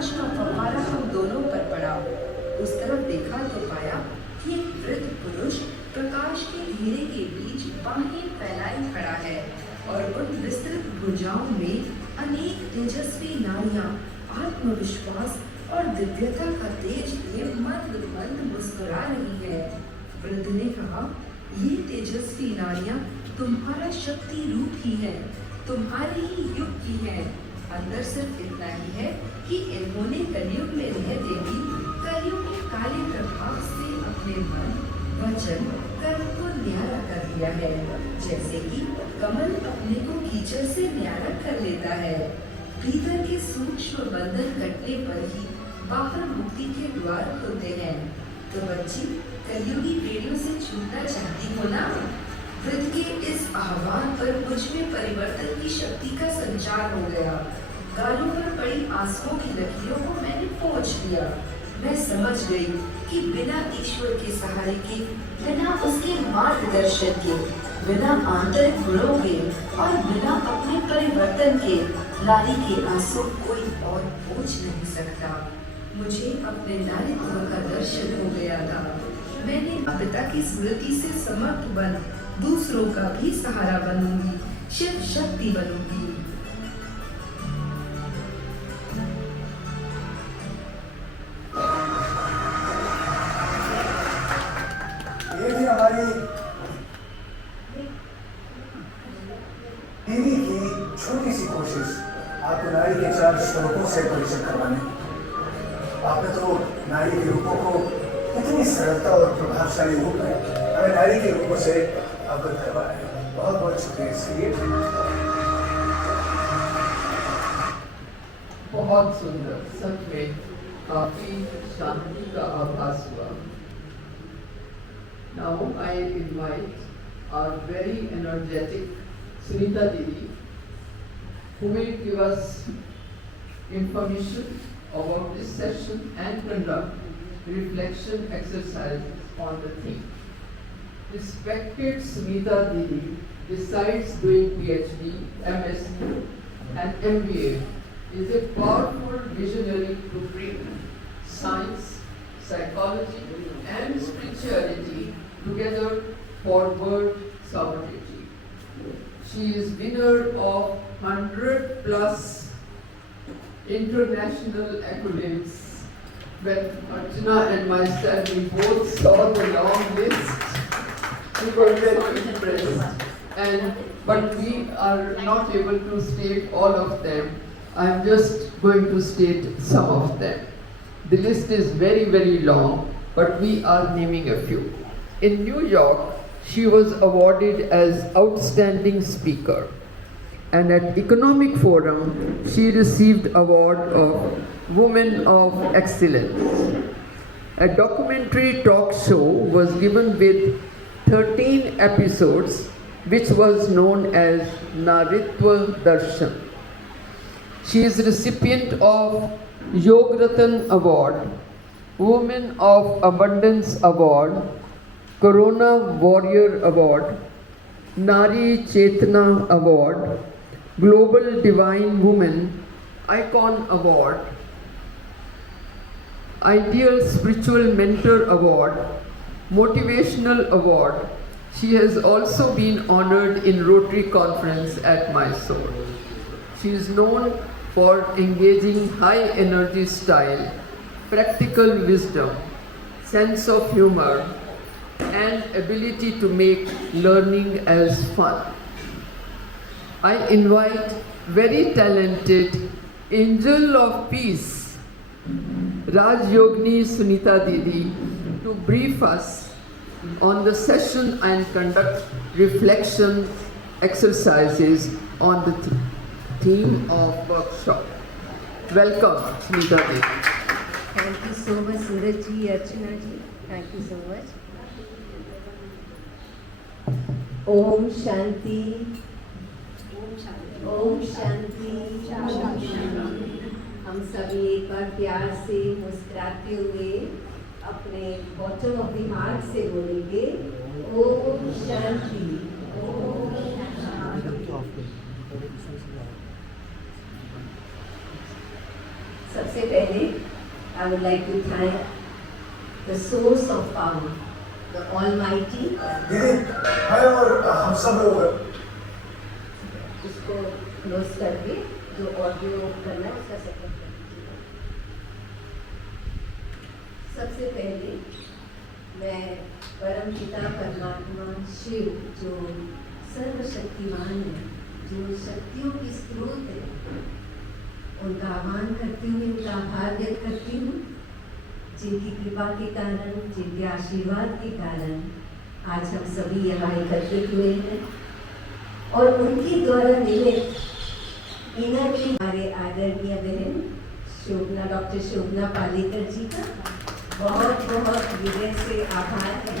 प्रकाश का फव्वारा हम दोनों पर पड़ा। उस तरफ देखा तो पाया कि एक वृद्ध पुरुष प्रकाश के घेरे के बीच बाहें फैलाए खड़ा है और उन विस्तृत भुजाओं में अनेक तेजस्वी नारियां आत्मविश्वास और दिव्यता का तेज लिए मंद मंद मुस्कुरा रही है। वृद्ध ने कहा, ये तेजस्वी नारियां तुम्हारा शक्ति रूप ही है, तुम्हारे ही युग की है। अंदर सिर्फ इतना ही है कि इन्होंने कलयुग में रहते भी कलयुग के काले प्रभाव से अपने मन, वचन, कर्म को न्यारा कर दिया है, जैसे कि कमल अपने को कीचड़ से न्यारा कर लेता है। भीतर के सूक्ष्म बंधन कटने पर ही बाहर मुक्ति के द्वार खुलते हैं। तो बच्ची, कलयुगी बेड़ियों से छूटना चाहती हो ना? वृद्ध के इस आह्वान पर मुझ में परिवर्तन की शक्ति का संचार हो गया। गालों पर पड़ी आंसुओं की लकीरों को मैंने पोंछ लिया। मैं समझ गई कि बिना ईश्वर के सहारे के, बिना उसके मार्गदर्शन के, बिना आंतरिक गुणों के और बिना अपने परिवर्तन के नारी के आंसू कोई और पोंछ नहीं सकता। मुझे अपने नारीत्व का दर्शन हो गया था। मैंने पिता की स्मृति से समर्थ बन दूसरों का भी सहारा बनूंगी, शिव शक्ति बनूंगी। ये भी हमारी दीदी की छोटी सी कोशिश आपको नारी के 4 श्लोकों से परिचित करवाने। आपने तो नारी के रूपों को इतनी सरलता और प्रभावशाली रूप में हमें नारी के रूपों से अवगत करवाया है। बहुत बहुत शुक्रिया इसके लिए। बहुत सुंदर, सच में काफी शांति का आभास हुआ। Now I invite our very energetic Sunita Didi, who will give us information about this session and conduct reflection exercises on the theme. Respected Sunita Didi, besides doing PhD, MSc and MBA, is a powerful visionary to bring science, psychology and spirituality together for world sovereignty. She is winner of 100+ international accolades. When Archana and myself, we both saw the long list, we were very impressed. But we are not able to state all of them. I am just going to state some of them. The list is very, very long, but we are naming a few. In New York, she was awarded as Outstanding Speaker. And at Economic Forum, she received award of Woman of Excellence. A documentary talk show was given with 13 episodes, which was known as Naritva Darshan. She is recipient of Yog Ratan Award, Women of Abundance Award, Corona Warrior Award, Nari Chetna Award, Global Divine Woman Icon Award, Ideal Spiritual Mentor Award, Motivational Award. She has also been honored in Rotary Conference at Mysore. She is known for engaging high energy style, practical wisdom, sense of humor, and ability to make learning as fun. I invite very talented angel of peace, Raj Yogini Sunita Didi, to brief us on the session and conduct reflection exercises on the theme of workshop. Welcome, Sunita Didi. Thank you so much, Suraj ji, Archana ji. Thank you so much. Om Shanti, Om Shanti, हम सभी एक बार प्यार से मुस्कुराते हुए अपने bottom of the heart से बोलेंगे ओम शांति, ओम शांति। 3 सबसे पहले I would like to thank the source of power, the Almighty. दीदी मैं और हम सब लोग उसको क्लोज करके जो ऑडियो करना है उसका सेकंड कर दीजिएगा। सबसे पहले मैं परम पिता परमात्मा शिव जो सर्वशक्तिमान है, जो शक्तियों की स्रोत है, उनका आह्वान करती हूँ, उनका आभार व्यक्त करती हूँ, जिनकी कृपा के कारण, जिनके आशीर्वाद के कारण आज हम सभी यहाँ एकत्रित हुए हैं और उनके द्वारा निर्मित इनर हमारे आदरणीय बहन शोभना, डॉक्टर शोभना पालेकर जी का बहुत बहुत हृदय से आभार है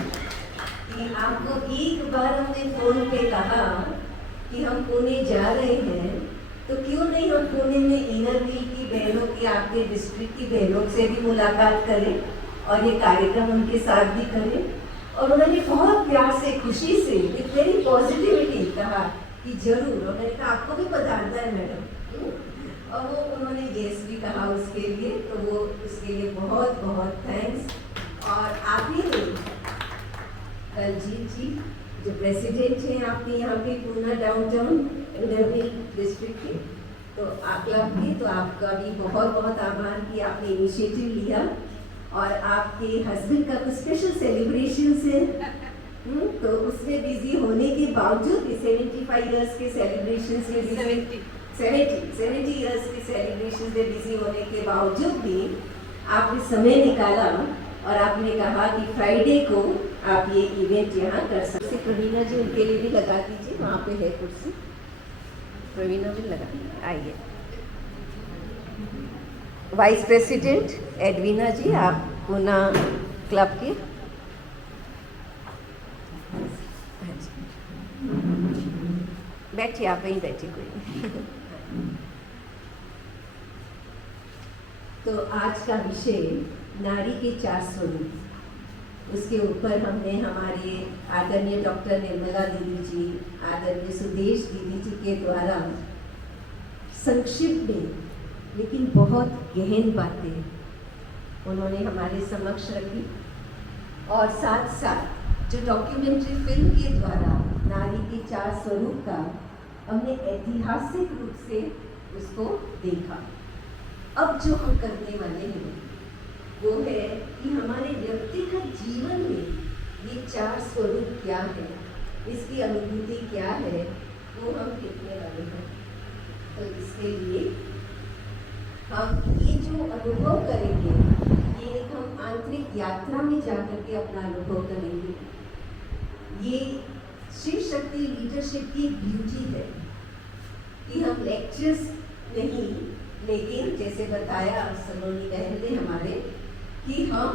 कि आपको एक बार हमने फोन पे कहा कि हम पुणे जा रहे हैं, तो क्यों नहीं हम पुणे में इनर व्हील की बहनों की, आपके डिस्ट्रिक्ट की बहनों से भी मुलाकात करें और ये कार्यक्रम उनके साथ भी करें। और उन्होंने बहुत प्यार से, खुशी से, विद वेरी पॉजिटिविटी कहा कि जरूर। और मैंने कहा आपको भी पधारना है मैडम, और वो उन्होंने यस भी कहा उसके लिए, तो वो उसके लिए बहुत बहुत थैंक्स। और आप ही ने दलजीत जी जो प्रेसिडेंट हैं आपके यहाँ पे पूना डाउनटाउन इंडरव्हील डिस्ट्रिक्ट के, तो आप क्लब के, तो आपका भी बहुत बहुत आभार कि आपने इनिशिएटिव लिया। और आपके हस्बैंड का कुछ स्पेशल सेलिब्रेशन है, तो उसमें बिजी होने के बावजूद भी 75 इयर्स के सेलिब्रेशन से 70 इयर्स के सेलिब्रेशन में बिजी होने के बावजूद भी आपने समय निकाला और आपने कहा कि फ्राइडे को आप ये इवेंट यहाँ कर सकते। प्रवीणा जी उनके लिए भी लगा दीजिए, वहाँ पे है कुर्सी, प्रवीणा जी लगा आइए। वाइस प्रेसिडेंट एडवीना जी आप पूना क्लब के, बैठिए, आप वहीं बैठिए कोई। तो आज का विषय नारी के 4 स्वरूप, उसके ऊपर हमने हमारे आदरणीय डॉक्टर निर्मला दीदी जी, आदरणीय सुदेश दीदी जी के द्वारा संक्षिप्त में लेकिन बहुत गहन बातें उन्होंने हमारे समक्ष रखी। और साथ साथ जो डॉक्यूमेंट्री फिल्म के द्वारा नारी के 4 स्वरूप का हमने ऐतिहासिक रूप से उसको देखा। अब जो हम करने वाले हैं वो है कि हमारे व्यक्तिगत जीवन में ये 4 स्वरूप क्या है, इसकी अनुभूति क्या है, वो हम देखने वाले हैं। तो इसके लिए हम ये जो अनुभव करेंगे, ये एक हम आंतरिक यात्रा में जाकर के अपना अनुभव करेंगे। ये शिव शक्ति लीडरशिप की ब्यूटी है कि हम लेक्चर्स नहीं, लेकिन जैसे बताया सलोनी बहन ने हमारे, कि हम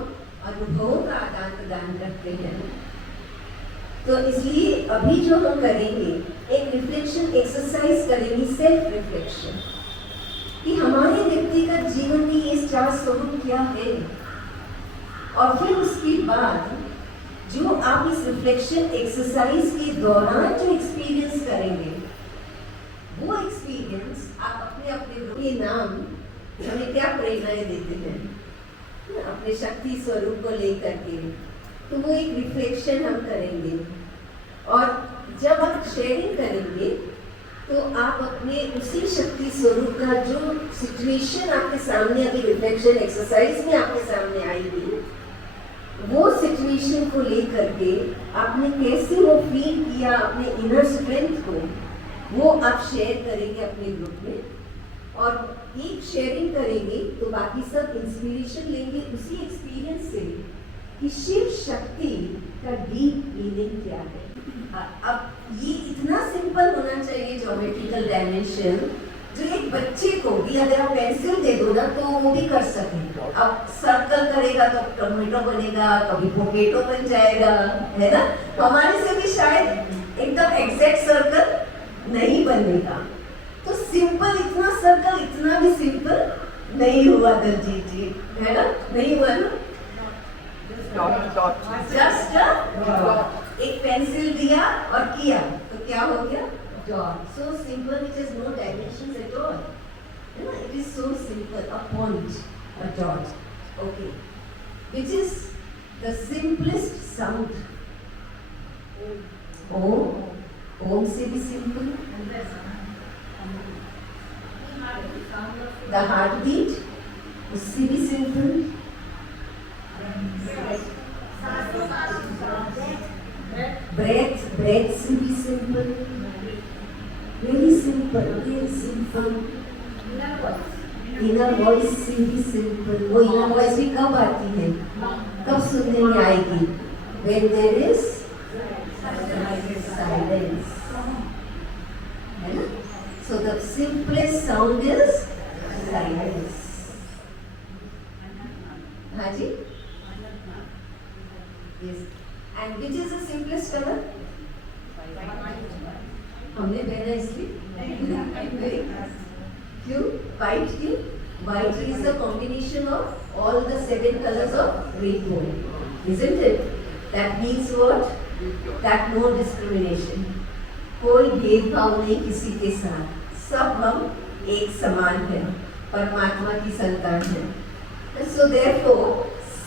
अनुभवों का आदान प्रदान करते हैं। तो इसलिए अभी जो हम करेंगे एक रिफ्लेक्शन एक्सरसाइज करेंगे, सेल्फ रिफ्लेक्शन, कि हमारे व्यक्तिगत जीवन में ये 4 स्वरूप क्या है। और फिर उसके बाद जो आप इस रिफ्लेक्शन एक्सरसाइज के दौरान जो एक्सपीरियंस करेंगे, वो एक्सपीरियंस आप अपने अपने नाम हमें क्या प्रेरणाएं देते हैं अपने शक्ति स्वरूप को लेकर के, तो वो एक रिफ्लेक्शन हम करेंगे। और जब आप शेयरिंग करेंगे तो आप अपने उसी शक्ति स्वरूप का जो सिचुएशन आपके सामने अभी रिफ्लेक्शन एक्सरसाइज में आपके सामने आएगी, वो सिचुएशन को लेकर के आपने कैसे वो फील किया, अपने इनर स्ट्रेंथ को, वो आप शेयर करेंगे अपने ग्रुप में। और एक शेयरिंग करेंगे तो बाकी सब इंस्पिरेशन लेंगे उसी एक्सपीरियंस से कि शिव शक्ति का डीप मीनिंग क्या है। अब ये इतना सिंपल होना चाहिए ज्योमेट्रिकल डायमेंशन, जो एक बच्चे को भी अगर आप पेंसिल दे दो ना तो वो भी कर सके। अब सर्कल करेगा तो टोमेटो बनेगा, कभी पोकेटो बन जाएगा, है ना। हमारे से भी शायद एकदम एग्जैक्ट सर्कल नहीं बनेगा। तो सिंपल इतना सर्कल इतना भी सिंपल नहीं हुआ दलजीत जी, है ना, नहीं हुआ ना। जस्ट एक पेंसिल दिया और किया तो क्या हो गया, dot. So simple, it is no dimensions at all, है ना, it is so simple. simple, a point, a dot. Okay. Which is the simplest sound? Om. Om से भी simple. The heartbeat, उससे भी simple. Breath से भी simple. Very simple, very simple. Inner voice से भी simple. वो inner voice भी कब आती है? कब सुनने में आएगी? When there is silence. है ना? So the simplest sound is silence. हाँ जी? Yes. And which is the simplest color? हमने पहना इसलिए क्यों? White क्यों? White is the combination of all the 7 colors of rainbow, isn't it? That means what? That no discrimination. कोई भेदभाव नहीं किसी के साथ, सब हम एक समान हैं, परमात्मा की संतान हैं. So therefore,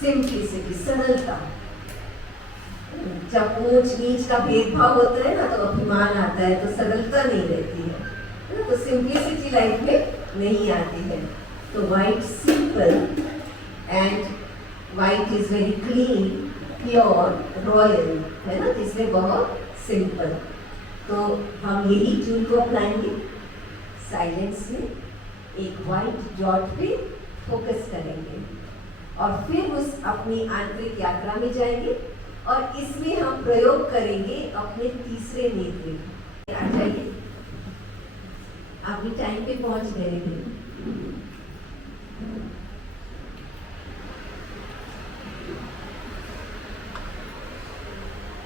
simplicity, सरलता. जब ऊंच नीच का भेदभाव होता है ना तो अभिमान आता है, तो सरलता नहीं रहती है, तो सिंपलिसिटी लाइफ में नहीं आती है. तो white simple and white is very clean, pure, royal, है ना, इसमें बहुत सिंपल. तो हम यही ट्यून को अपनाएंगे साइलेंस में, एक वाइट डॉट पे फोकस करेंगे और फिर उस अपनी आंतरिक यात्रा में जाएंगे. और इसमें हम प्रयोग करेंगे अपने तीसरे नेत्र. आ जाइए, आप भी टाइम पे पहुंच गए हैं.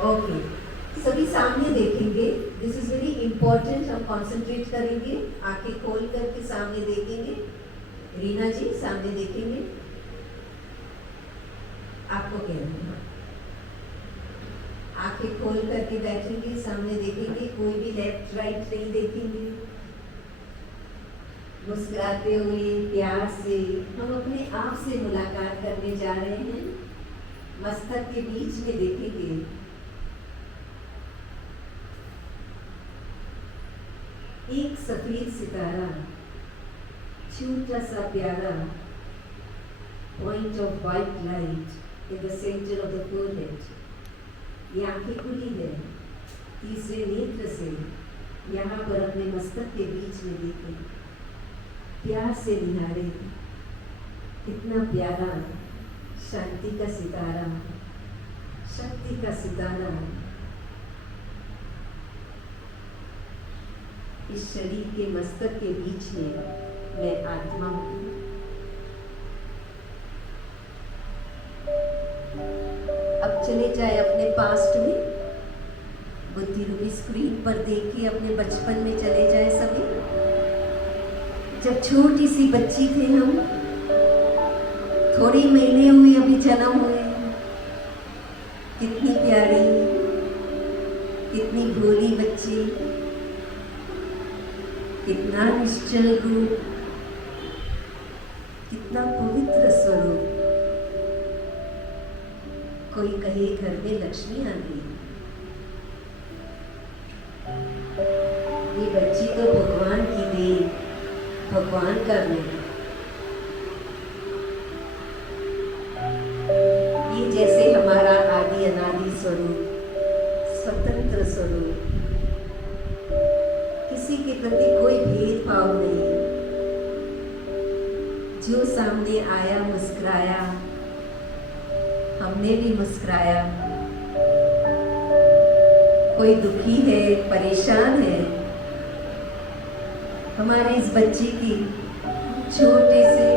ओके, सभी सामने देखेंगे. This is very important. हम कंसंट्रेट करेंगे, आंखें खोल करके सामने देखेंगे. रीना जी सामने देखेंगे. आपको कह रहे हैं, आंखें खोल करके बैठेंगे, सामने देखेंगे, कोई भी लेफ्ट राइट नहीं देखेंगे. मुस्कुराते हुए प्यार से हम अपने आप से मुलाकात करने जा रहे हैं. मस्तक के बीच में देखेंगे. एक सफेद सितारा, छोटा सा प्यारा point of white light in the centre of the forehead. ये आंखें खुली है. तीसरे नेत्र से यहाँ पर अपने मस्तक के बीच में देखें, प्यार से निहारे. कितना प्यारा शांति का सितारा, शक्ति का सितारा इस शरीर के मस्तक के बीच में मैं आत्मा हूँ. अब चले जाए अपने पास्ट में, बुद्धि रूपी स्क्रीन पर देखिए, अपने बचपन में चले जाए सभी. जब छोटी सी बच्ची थे हम, थोड़ी महीने हुई अभी जन्म हुए. कितनी प्यारी, कितनी भोली बच्ची, कितना निश्चल रूप, कितना पवित्र स्वरूप. कोई कहे घर में लक्ष्मी आ गई. ये बच्ची तो भगवान की देन, भगवान का रूप. ये जैसे हमारा आदि अनादि स्वरूप, स्वतंत्र स्वरूप, किसी के प्रति कोई भेदभाव नहीं. जो सामने आया मुस्कुराया, हमने भी मुस्कुराया. कोई दुखी है, परेशान है, हमारे इस बच्चे की छोटे से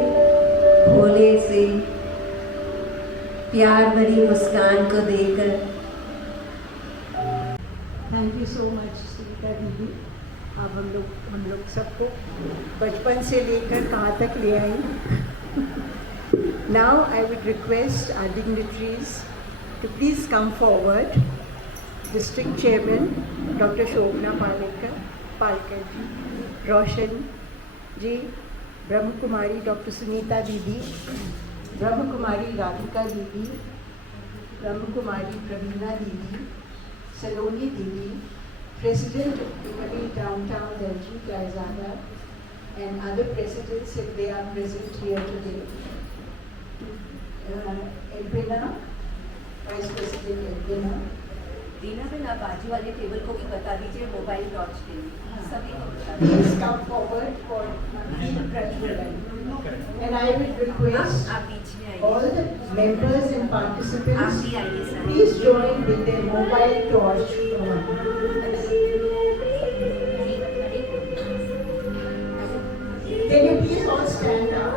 भोले से प्यार भरी मुस्कान को देखकर. Thank you so much Sunita दीदी. आप हम लोग सबको बचपन से लेकर कहाँ तक ले आई. Now I would request our dignitaries to please come forward. District chairman doctor Shobhana Palekar ji, Roshan ji, Brahma Kumari doctor Sunita दीदी, ब्रह्म कुमारी राधिका दीदी, ब्रह्म कुमारी प्रवीणा दीदी, सलोनी दीदी, President of Pimali Downtown Delhi Calzada, and other presidents if they are present here today. Elvina, Vice President Elvina. दीना बहन आप बाजू वाले table को भी बता दीजिए मोबाइल टॉर्च के लिए सभी को बता दीजिए। Please come forward for Mandeep Prajwalan. And I will request आप बीच में all आइए। the members and आप participants, भी आइए sir. please join with their mobile torch on. Can you please all stand up?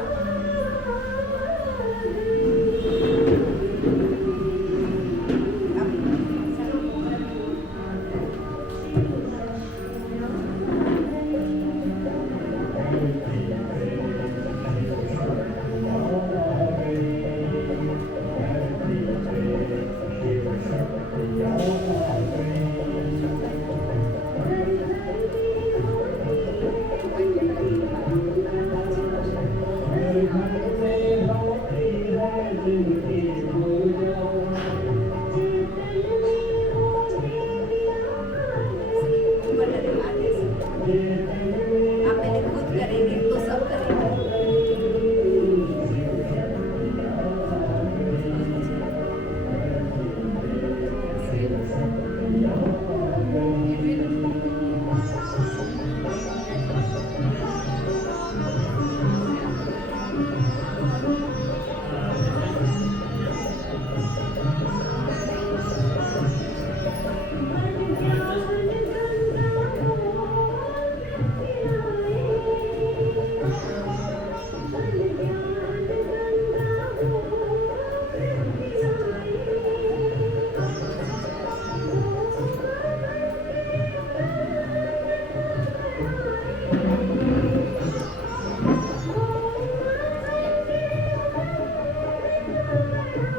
आप पहले खुद करेंगे तो सब करेंगे।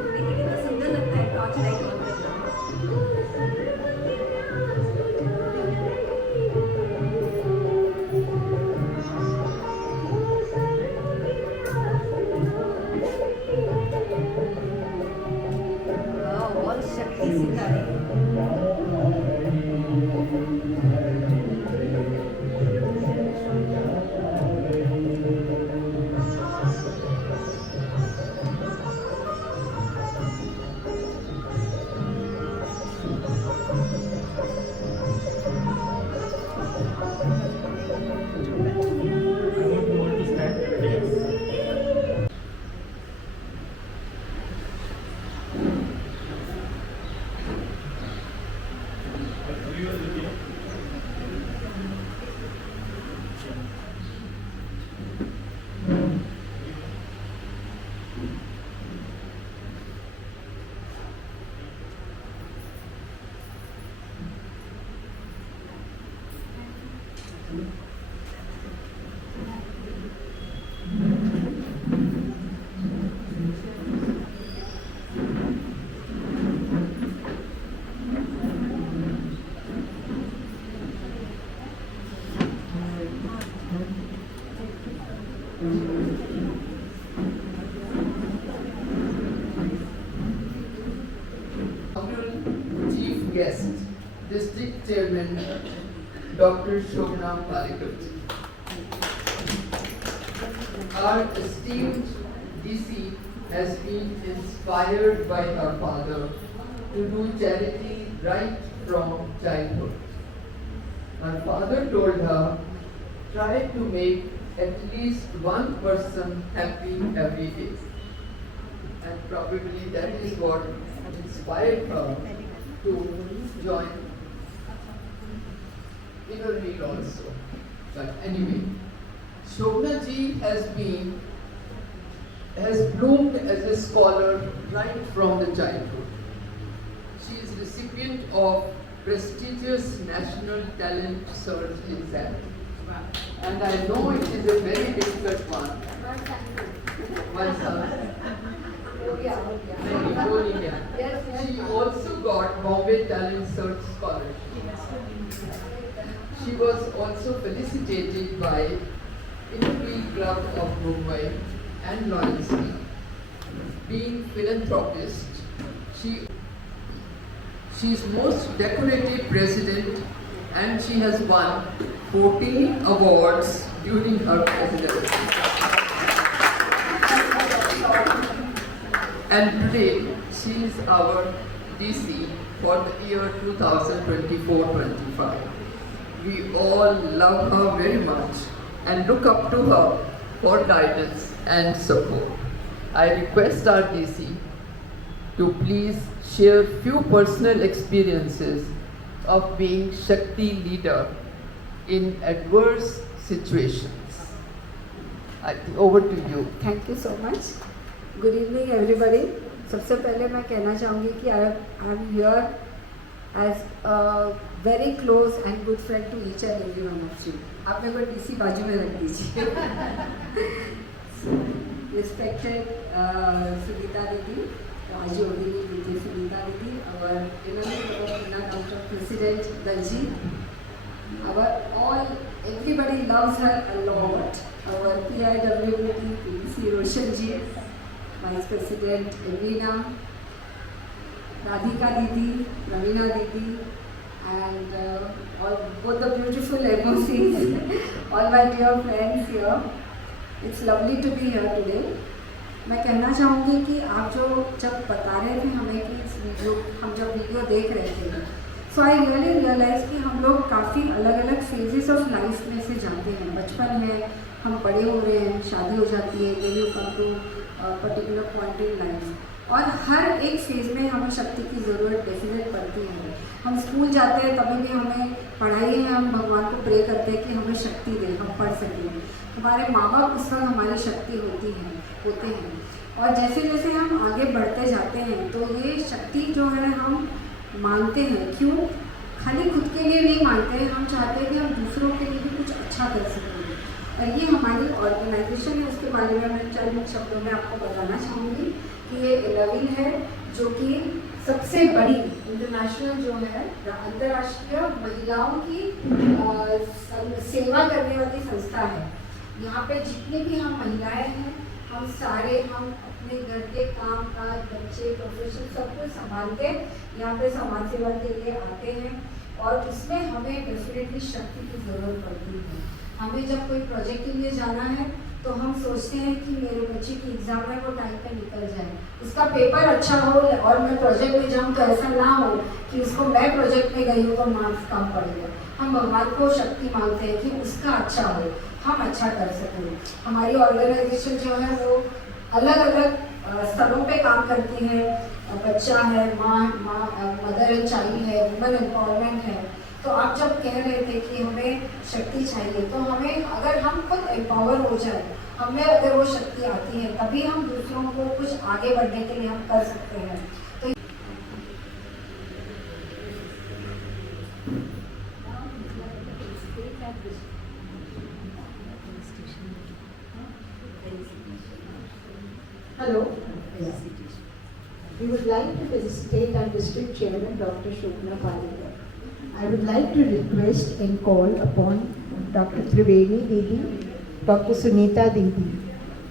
देखिए कितना सुंदर लगता है टॉर्च लाइट ऑन करना। वाह, बहुत शक्ति सितारे। Honorable Chief Guest, District Chairman Dr. Shobna Palikat. Our esteemed DC has been inspired by her father to do charity right from childhood. Her father told her, try to make at least one person happy every day. And probably that is what inspired her to join Inner Need also. But anyway, Shobna ji has bloomed as a scholar right from the childhood. She is recipient of prestigious National Talent Search exam. And I know it is a very difficult one. One son. She also got Bombay Talent Search Scholarship. She was also felicitated by Innovi Club of Mumbai and Lions Club. Being philanthropist, she is most decorated president and she has won 14 awards during her presidency. And today she is our DC for the year 2024-25. We all love her very much and look up to her for guidance and support. I request our DC to please share few personal experiences of being Shakti leader in adverse situations. Over to you. Thank you so much. Good evening everybody. सबसे पहले मैं कहना चाहूँगी कि I am here as a very close and good friend to each and every one of you. आप मेरे को DC बाजू में रख दीजिए. रिस्पेक्टेड सुनीता दीदी, Raji Odini, Didi Sunita Didi, our Council President Daljit, everybody loves her a lot. Our PIWD, PDC Roshan ji, Vice President Elvina, Radhika Didi, Ravina Didi, and both the beautiful MOCs, all my dear friends here. It's lovely to be here today. मैं कहना चाहूँगी कि आप जो जब बता रहे थे हमें कि इस वीडियो हम जब वीडियो देख रहे थे, सो आई रियली रियलाइज़ कि हम लोग काफ़ी अलग अलग फेजेस ऑफ लाइफ में से जाते हैं. बचपन है, हम बड़े हो रहे हैं, शादी हो जाती है, then you come to particular point in life. और हर एक फेज़ में हमें शक्ति की ज़रूरत डेफिनेट पड़ती है. हम स्कूल जाते हैं तभी भी हमें पढ़ाई है, हम भगवान को प्रे करते हैं कि हमें शक्ति दें, हम पढ़ सकें. हमारे माँ बाप उस वक्त हमारी शक्ति होते हैं. और जैसे जैसे हम आगे बढ़ते जाते हैं तो ये शक्ति जो है हम मांगते हैं. क्यों? खाली खुद के लिए नहीं मांगते हैं, हम चाहते हैं कि हम दूसरों के लिए भी कुछ अच्छा कर सकें. और ये हमारी ऑर्गेनाइजेशन है, उसके बारे में मैं चंद शब्दों में आपको बताना चाहूँगी कि ये 11 है, जो कि सबसे बड़ी इंटरनेशनल जो है अंतर्राष्ट्रीय महिलाओं की सेवा करने वाली संस्था है. यहाँ पे जितनी भी हम महिलाएं हैं, हम सारे हम अपने घर के काम काज, बच्चे, प्रोफेशन सब कुछ संभालते यहाँ पे समाज सेवा के लिए आते हैं. और इसमें हमें डेफिनेटली शक्ति की ज़रूरत पड़ती है. हमें जब कोई प्रोजेक्ट के लिए जाना है तो हम सोचते हैं कि मेरे बच्चे की एग्ज़ाम है वो टाइम पे निकल जाए, उसका पेपर अच्छा हो और मैं प्रोजेक्ट में जाऊँ तो ऐसा ना हो कि उसको मैं प्रोजेक्ट में गई हूँ तो मार्क्स कम पड़ेगा. हम भगवान को शक्ति मांगते हैं कि उसका अच्छा हो, हम अच्छा कर सकें. हमारी ऑर्गेनाइजेशन जो है वो अलग अलग स्तरों पे काम करती है. बच्चा है, माँ मदर एंड चाइल्ड है, वुमेन एम्पावरमेंट है. तो आप जब कह रहे थे कि हमें शक्ति चाहिए, तो हमें अगर हम खुद एम्पावर हो जाए, हमें अगर वो शक्ति आती है, तभी हम दूसरों को कुछ आगे बढ़ने के लिए हम कर सकते हैं. तो Hello. We would like to felicitate our district chairman, Dr. Shobna Parikar. I would like to request and call upon Dr. Triveni Didi, Dr. Sunita Didi,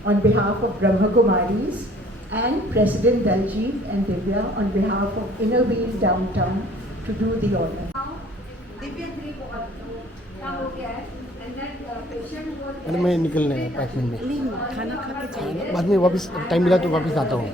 on behalf of Brahma Kumaris and President Daljit and Divya on behalf of Inner Wheel Downtown to do the honor. अरे मैं निकलने है 5 minute में. खाना खा के चाहिए, बाद में वापस टाइम मिला तो वापस आता हूँ.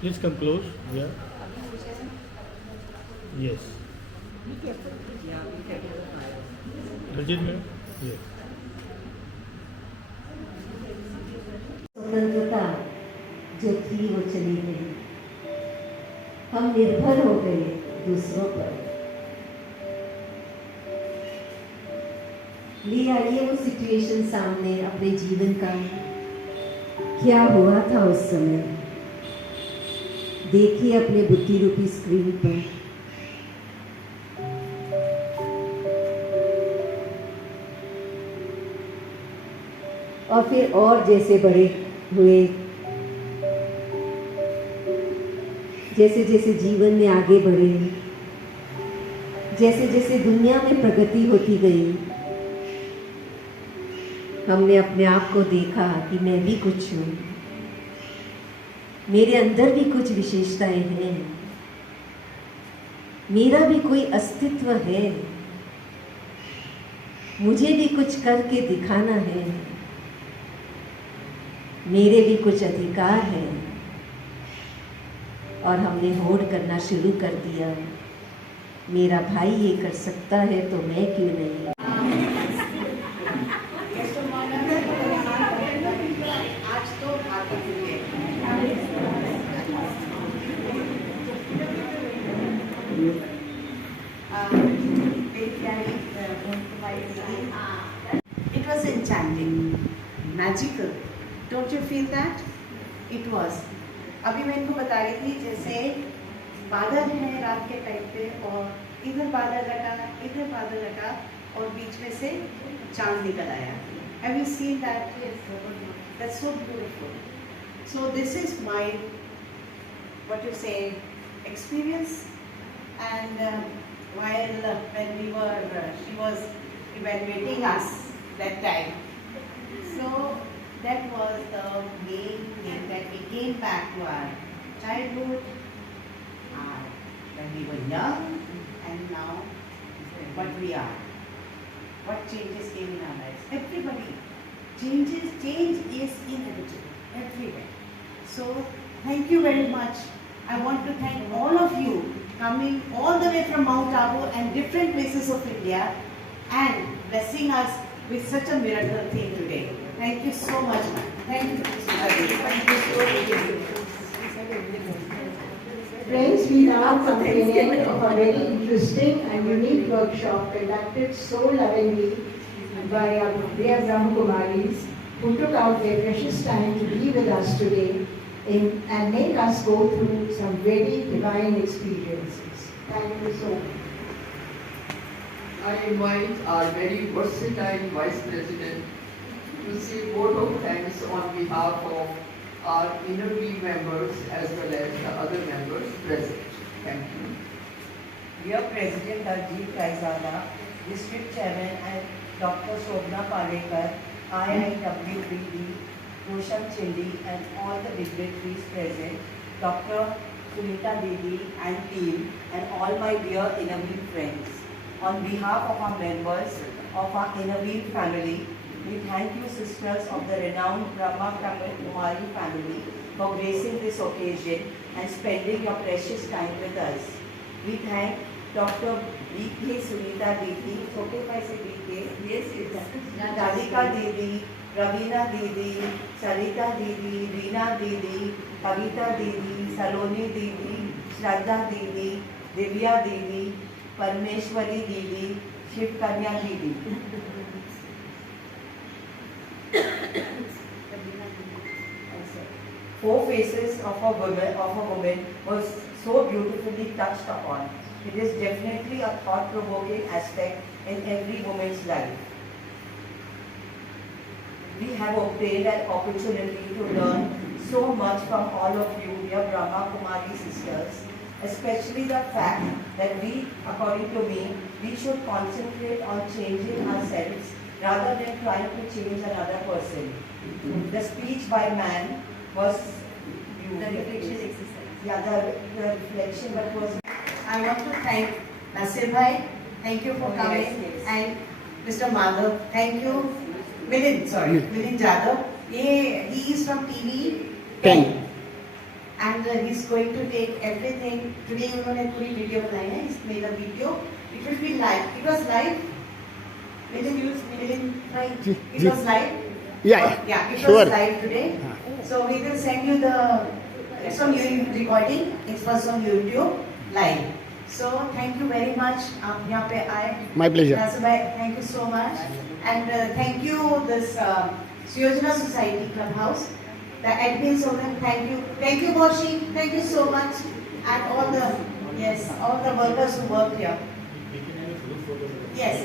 Please come close. Yeah. Yes. Legit, ma'am? Yes. स्वतंत्रता जो थी वो चली गई. हम निर्भर हो गए दूसरों पर. ले आइए वो सिचुएशन सामने अपने जीवन का क्या हुआ था उस समय? देखिए अपने बुद्धि रूपी स्क्रीन पर। और फिर और जैसे बड़े हुए, जैसे जैसे जीवन में आगे बढ़े, जैसे जैसे दुनिया में प्रगति होती गई, हमने अपने आप को देखा कि मैं भी कुछ हूँ, मेरे अंदर भी कुछ विशेषताएं हैं, मेरा भी कोई अस्तित्व है, मुझे भी कुछ करके दिखाना है, मेरे भी कुछ अधिकार हैं। और हमने होड़ करना शुरू कर दिया, मेरा भाई ये कर सकता है तो मैं क्यों नहीं। आज तो आते हुए it was enchanting, magical. Don't you feel that? It was. अभी मैं इनको बता रही थी जैसे बादल है रात के टाइम पे और इधर बादल लगा, इधर बादल लगा और बीच में से चांद निकल आया. Have you seen that? Yes. That's so beautiful. So this is my, what you say, experience. And while when we were, she was evaluating us that time. So that was the main thing that we came back to our childhood, when we were young, and now what we are. What changes came in our lives? Everybody. Change is inevitable everywhere. So thank you very much. I want to thank all of you coming all the way from Mount Abu and different places of India and blessing us with such a miracle theme today. Thank you so much, ma'am. Thank you. Thank you so much. Friends, we now come to an end of a very interesting and unique workshop conducted so lovingly by our dear Brahmakumaris who took out their precious time to be with us today and make us go through some very divine experiences. Thank you so much. I invite our very versatile Vice President to say vote of thanks on behalf of our inner wheel members as well as the other members present. Thank you. Dear President Arjit Raizada, District Chairman and Dr. Shobna Palekar, IIWBD, Rosham Chindi and all the dignitaries present, Dr. Sunita Devi and team and all my dear Innerwheel friends. On behalf of our members of our Innerwheel family, we thank you sisters of the renowned Brahma Kumari family for gracing this occasion and spending your precious time with us. We thank Dr. B.K. Sunita Devi, it's okay if I say B.K.? Yes, yes. Radhika Devi, Ravina Devi, Sarita Devi, Reena Devi, Kavita Devi, Saloni Devi, Shraddha Devi, Divya Devi, Parmeshwari Devi, Shiv Kanya Devi. Four faces of a woman was so beautifully touched upon. It is definitely a thought-provoking aspect in every woman's life. We have obtained an opportunity to learn so much from all of you, dear Brahma Kumari sisters, especially the fact that we, according to me, we should concentrate on changing ourselves rather than trying to change another person. The speech by man was the reflection exercise. Yeah, the reflection, but was. I want to thank Nasir Bhai, thank you for coming, yes. and Mr. Madhav, thank you. Milind Jadhav. He is from TV 10. And he's going to take everything. Today उन्होंने पूरी video बनाई है. He's made a video. It will be live. It was live. Milind, right? It was live. Yeah, it was live today. So we will send you the. It's on YouTube recording. It was on YouTube live. So thank you very much. आप यहाँ पे आए. My pleasure. Nasir bhai, thank you so much. And thank you this Suyojana Society Clubhouse. the admins of them, thank you. Thank you, Moshi, thank you so much. And all the, yes, all the workers who work here. Yes,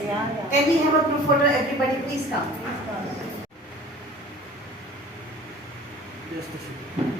can we have a group photo? Everybody, please come. Just a second.